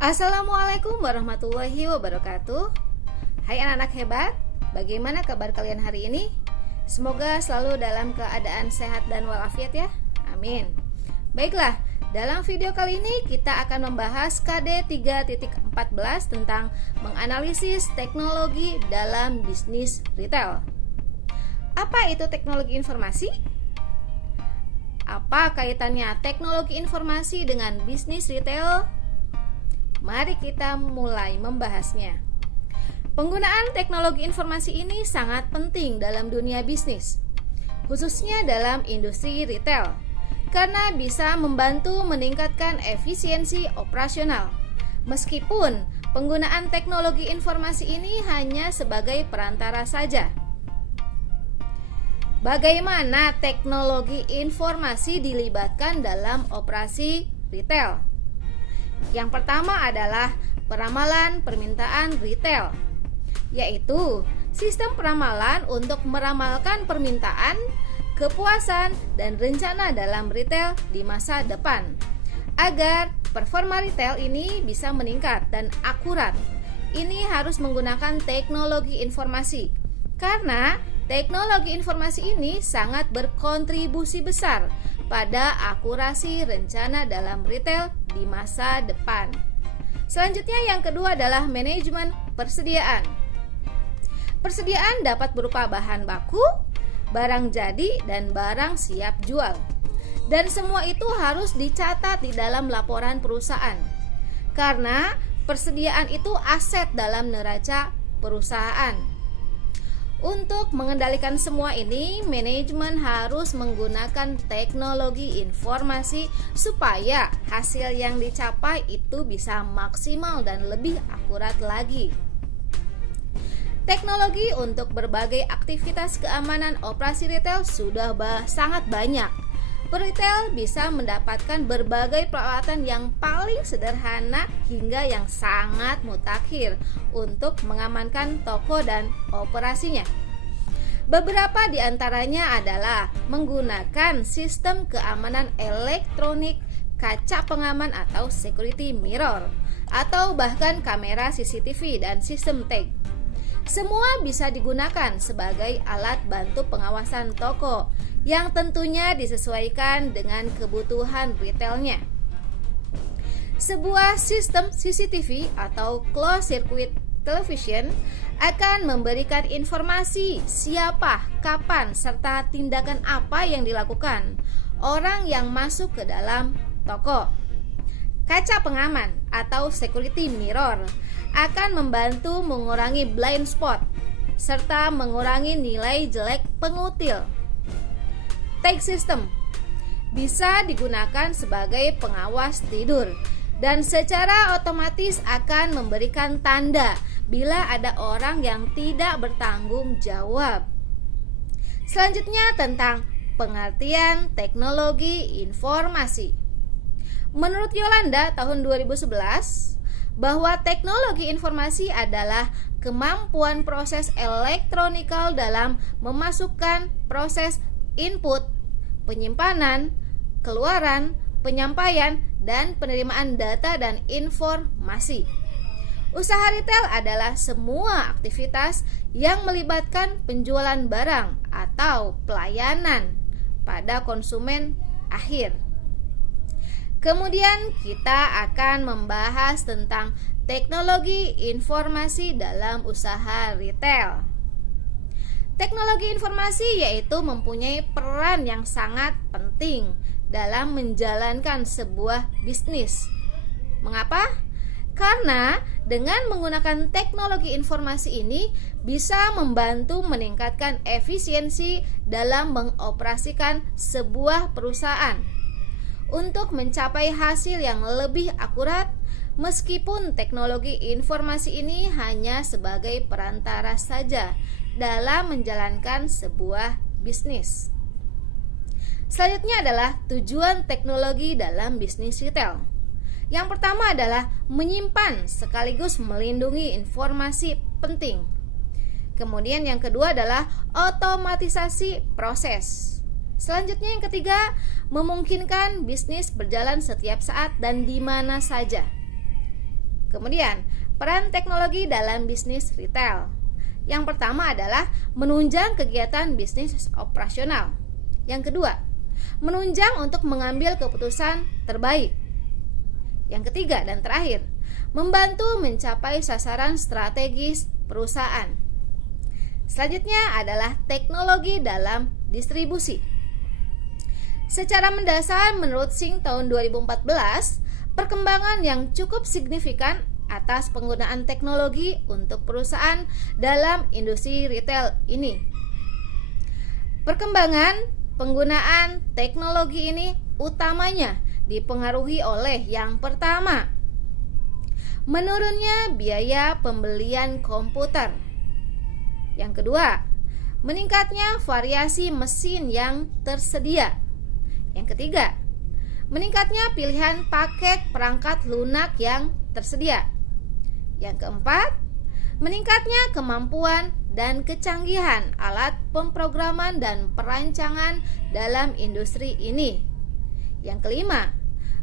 Assalamualaikum warahmatullahi wabarakatuh. Hai anak-anak hebat, bagaimana kabar kalian hari ini? Semoga selalu dalam keadaan sehat dan walafiat ya. Amin. Baiklah, dalam video kali ini kita akan membahas KD 3.14 tentang menganalisis teknologi dalam bisnis retail. Apa itu teknologi informasi? Apa kaitannya teknologi informasi dengan bisnis retail? Mari kita mulai membahasnya. Penggunaan teknologi informasi ini sangat penting dalam dunia bisnis, khususnya dalam industri retail, karena bisa membantu meningkatkan efisiensi operasional. Meskipun penggunaan teknologi informasi ini hanya sebagai perantara saja. Bagaimana teknologi informasi dilibatkan dalam operasi retail? Yang pertama adalah peramalan permintaan retail, yaitu sistem peramalan untuk meramalkan permintaan, kepuasan, dan rencana dalam retail di masa depan, agar performa retail ini bisa meningkat dan akurat. Ini harus menggunakan teknologi informasi, karena teknologi informasi ini sangat berkontribusi besar pada akurasi rencana dalam retail di masa depan. Selanjutnya yang kedua adalah manajemen persediaan. Persediaan dapat berupa bahan baku, barang jadi, dan barang siap jual. Dan semua itu harus dicatat di dalam laporan perusahaan. Karena persediaan itu aset dalam neraca perusahaan. Untuk mengendalikan semua ini, manajemen harus menggunakan teknologi informasi supaya hasil yang dicapai itu bisa maksimal dan lebih akurat lagi. Teknologi untuk berbagai aktivitas keamanan operasi retail sudah sangat banyak. Retail bisa mendapatkan berbagai peralatan yang paling sederhana hingga yang sangat mutakhir untuk mengamankan toko dan operasinya. Beberapa di antaranya adalah menggunakan sistem keamanan elektronik, kaca pengaman atau security mirror, atau bahkan kamera CCTV dan sistem tag. Semua bisa digunakan sebagai alat bantu pengawasan toko yang tentunya disesuaikan dengan kebutuhan retailnya. Sebuah sistem CCTV atau closed circuit television akan memberikan informasi siapa, kapan, serta tindakan apa yang dilakukan orang yang masuk ke dalam toko. Kaca pengaman atau security mirror akan membantu mengurangi blind spot serta mengurangi nilai jelek pengutil. Tag system bisa digunakan sebagai pengawas tidur dan secara otomatis akan memberikan tanda bila ada orang yang tidak bertanggung jawab. Selanjutnya tentang pengertian teknologi informasi. Menurut Yolanda tahun 2011, bahwa teknologi informasi adalah kemampuan proses elektronikal dalam memasukkan proses input, penyimpanan, keluaran, penyampaian, dan penerimaan data dan informasi. Usaha retail adalah semua aktivitas yang melibatkan penjualan barang atau pelayanan pada konsumen akhir. Kemudian kita akan membahas tentang teknologi informasi dalam usaha retail. Teknologi informasi yaitu mempunyai peran yang sangat penting dalam menjalankan sebuah bisnis. Mengapa? Karena dengan menggunakan teknologi informasi ini bisa membantu meningkatkan efisiensi dalam mengoperasikan sebuah perusahaan untuk mencapai hasil yang lebih akurat, meskipun teknologi informasi ini hanya sebagai perantara saja dalam menjalankan sebuah bisnis. Selanjutnya adalah tujuan teknologi dalam bisnis retail. Yang pertama adalah menyimpan sekaligus melindungi informasi penting. Kemudian yang kedua adalah otomatisasi proses. Selanjutnya yang ketiga, memungkinkan bisnis berjalan setiap saat dan di mana saja. Kemudian, peran teknologi dalam bisnis retail. Yang pertama adalah menunjang kegiatan bisnis operasional. Yang kedua, menunjang untuk mengambil keputusan terbaik. Yang ketiga dan terakhir, membantu mencapai sasaran strategis perusahaan. Selanjutnya adalah teknologi dalam distribusi. Secara mendasar menurut Sing tahun 2014, perkembangan yang cukup signifikan atas penggunaan teknologi untuk perusahaan dalam industri retail ini. Perkembangan penggunaan teknologi ini utamanya dipengaruhi oleh yang pertama, menurunnya biaya pembelian komputer. Yang kedua, meningkatnya variasi mesin yang tersedia. Yang ketiga, meningkatnya pilihan paket perangkat lunak yang tersedia. Yang keempat, meningkatnya kemampuan dan kecanggihan alat pemrograman dan perancangan dalam industri ini. Yang kelima,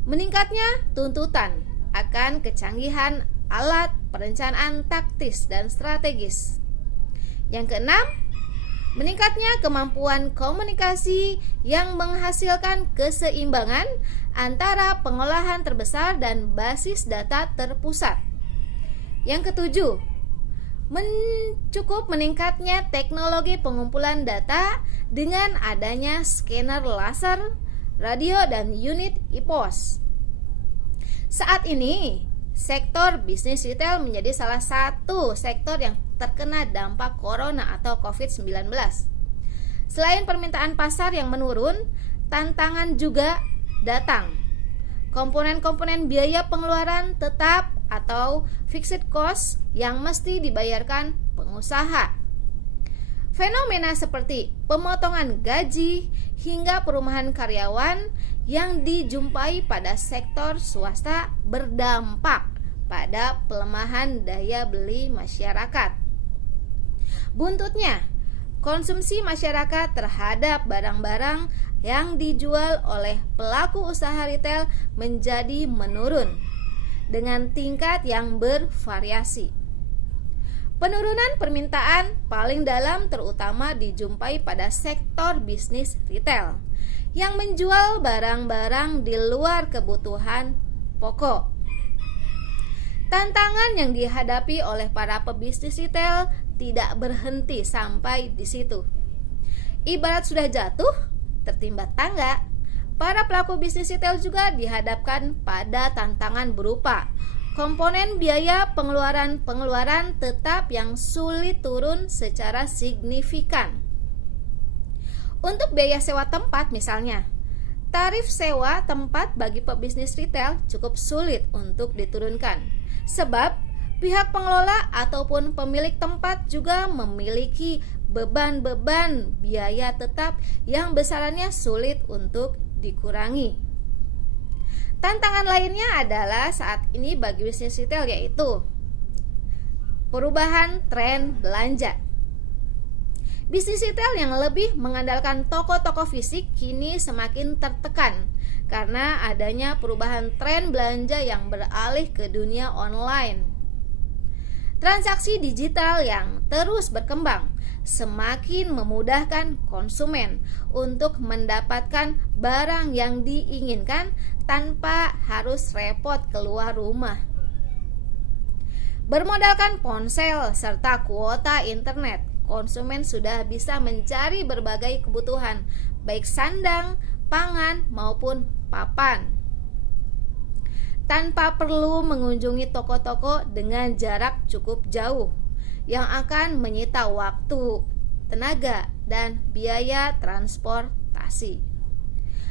meningkatnya tuntutan akan kecanggihan alat perencanaan taktis dan strategis. Yang keenam, meningkatnya kemampuan komunikasi yang menghasilkan keseimbangan antara pengolahan terbesar dan basis data terpusat. Yang ketujuh, cukup meningkatnya teknologi pengumpulan data dengan adanya scanner laser, radio, dan unit EPOS. Saat ini, sektor bisnis retail menjadi salah satu sektor yang terkena dampak corona atau COVID-19. Selain permintaan pasar yang menurun, tantangan juga datang. Komponen-komponen biaya pengeluaran tetap atau fixed cost yang mesti dibayarkan pengusaha. Fenomena seperti pemotongan gaji hingga perumahan karyawan yang dijumpai pada sektor swasta berdampak pada pelemahan daya beli masyarakat. Buntutnya, konsumsi masyarakat terhadap barang-barang yang dijual oleh pelaku usaha retail menjadi menurun dengan tingkat yang bervariasi. Penurunan permintaan paling dalam terutama dijumpai pada sektor bisnis retail yang menjual barang-barang di luar kebutuhan pokok. Tantangan yang dihadapi oleh para pebisnis retail tidak berhenti sampai di situ. Ibarat sudah jatuh, tertimba tangga, para pelaku bisnis retail juga dihadapkan pada tantangan berupa komponen biaya pengeluaran tetap yang sulit turun secara signifikan. Untuk biaya sewa tempat misalnya, tarif sewa tempat bagi pebisnis retail cukup sulit untuk diturunkan, sebab pihak pengelola ataupun pemilik tempat juga memiliki beban-beban biaya tetap yang besarannya sulit untuk dikurangi. Tantangan lainnya adalah saat ini bagi bisnis retail yaitu perubahan tren belanja. Bisnis retail yang lebih mengandalkan toko-toko fisik kini semakin tertekan karena adanya perubahan tren belanja yang beralih ke dunia online. Transaksi digital yang terus berkembang semakin memudahkan konsumen untuk mendapatkan barang yang diinginkan tanpa harus repot keluar rumah. Bermodalkan ponsel serta kuota internet, konsumen sudah bisa mencari berbagai kebutuhan, baik sandang, pangan, maupun papan, tanpa perlu mengunjungi toko-toko dengan jarak cukup jauh yang akan menyita waktu, tenaga, dan biaya transportasi.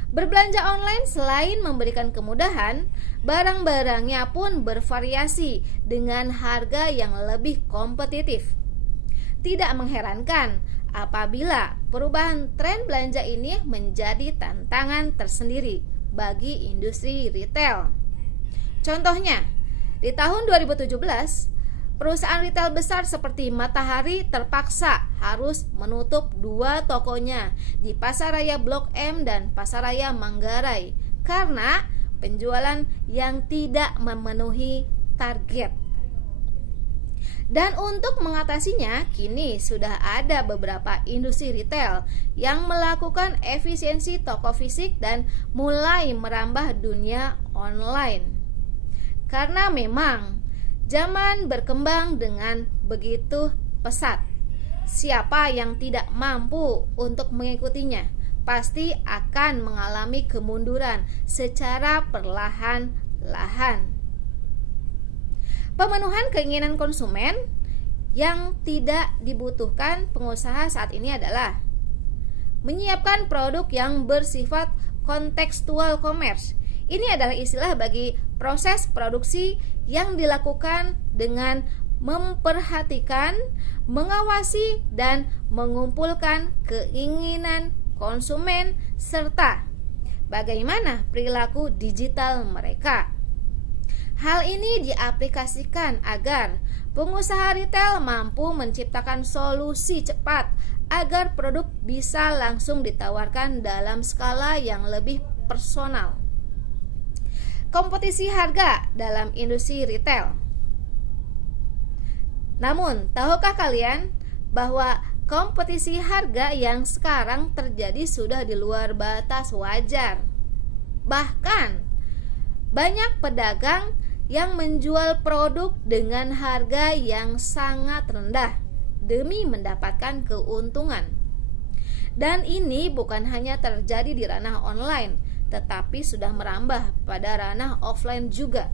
Berbelanja online selain memberikan kemudahan, barang-barangnya pun bervariasi dengan harga yang lebih kompetitif. Tidak mengherankan apabila perubahan tren belanja ini menjadi tantangan tersendiri bagi industri retail. Contohnya, di tahun 2017, perusahaan retail besar seperti Matahari terpaksa harus menutup 2 tokonya di Pasaraya Blok M dan Pasaraya Manggarai karena penjualan yang tidak memenuhi target. Dan untuk mengatasinya, kini sudah ada beberapa industri retail yang melakukan efisiensi toko fisik dan mulai merambah dunia online. Karena memang zaman berkembang dengan begitu pesat. Siapa yang tidak mampu untuk mengikutinya pasti akan mengalami kemunduran secara perlahan-lahan. Pemenuhan keinginan konsumen yang tidak dibutuhkan pengusaha saat ini adalah menyiapkan produk yang bersifat kontekstual commerce. Ini adalah istilah bagi proses produksi yang dilakukan dengan memperhatikan, mengawasi, dan mengumpulkan keinginan konsumen serta bagaimana perilaku digital mereka. Hal ini diaplikasikan agar pengusaha retail mampu menciptakan solusi cepat agar produk bisa langsung ditawarkan dalam skala yang lebih personal. Kompetisi harga dalam industri retail. Namun, tahukah kalian bahwa kompetisi harga yang sekarang terjadi sudah di luar batas wajar? Bahkan, banyak pedagang yang menjual produk dengan harga yang sangat rendah demi mendapatkan keuntungan. Dan ini bukan hanya terjadi di ranah online, tetapi sudah merambah pada ranah offline juga.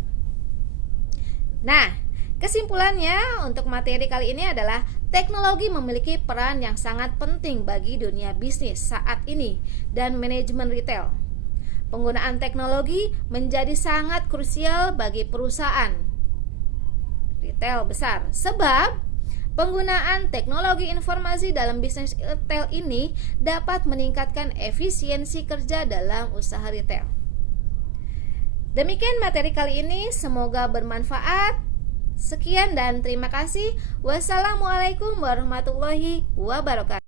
Nah, kesimpulannya untuk materi kali ini adalah teknologi memiliki peran yang sangat penting bagi dunia bisnis saat ini dan manajemen retail. Penggunaan teknologi menjadi sangat krusial bagi perusahaan retail besar, sebab penggunaan teknologi informasi dalam bisnis retail ini dapat meningkatkan efisiensi kerja dalam usaha retail. Demikian materi kali ini, semoga bermanfaat. Sekian dan terima kasih. Wassalamualaikum warahmatullahi wabarakatuh.